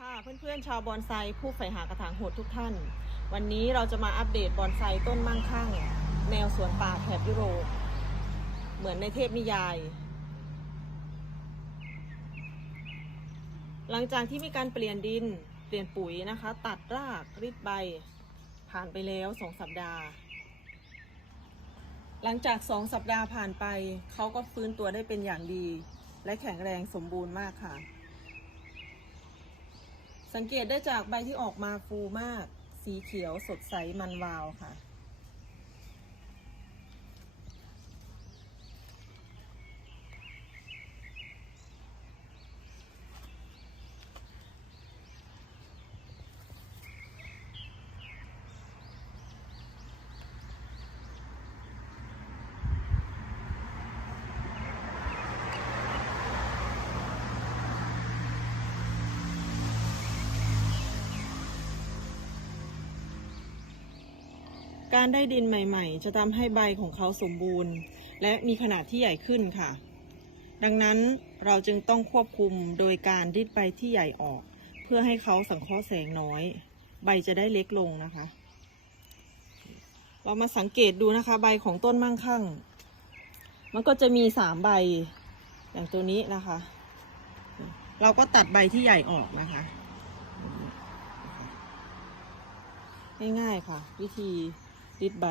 ค่ะเพื่อนๆชาวบอนไซผู้ใฝ่หากระถางโหดทุกท่าน วันนี้เราจะมาอัปเดตบอนไซต้นมั่งคั่ง แนวสวนป่าแถบยุโรป เหมือนในเทพนิยาย หลังจากที่มีการเปลี่ยนดินเปลี่ยนปุ๋ยนะคะ ตัดรากรีดใบ ผ่านไปแล้วสองสัปดาห์ หลังจากสองสัปดาห์ผ่านไป เขาก็ฟื้นตัวได้เป็นอย่างดี และแข็งแรงสมบูรณ์มากค่ะ สังเกตได้จากใบที่ออกมาฟูมาก สีเขียวสดใสมันวาวค่ะ การได้ดินใหม่ ๆ จะทำให้ใบของเขาสมบูรณ์ และมีขนาดที่ใหญ่ขึ้นค่ะ ดังนั้นเราจึงต้องควบคุมโดยการรีดใบที่ใหญ่ออก เพื่อให้เขาสังเคราะห์แสงน้อย ใบจะได้เล็กลงนะคะ เรามาสังเกตดูนะคะ ใบของต้นมั่งคั่ง มันก็จะมีสามใบอย่างตัวนี้นะคะ เราก็ตัดใบที่ใหญ่ออกนะคะ ง่ายๆค่ะ วิธี ริดใบ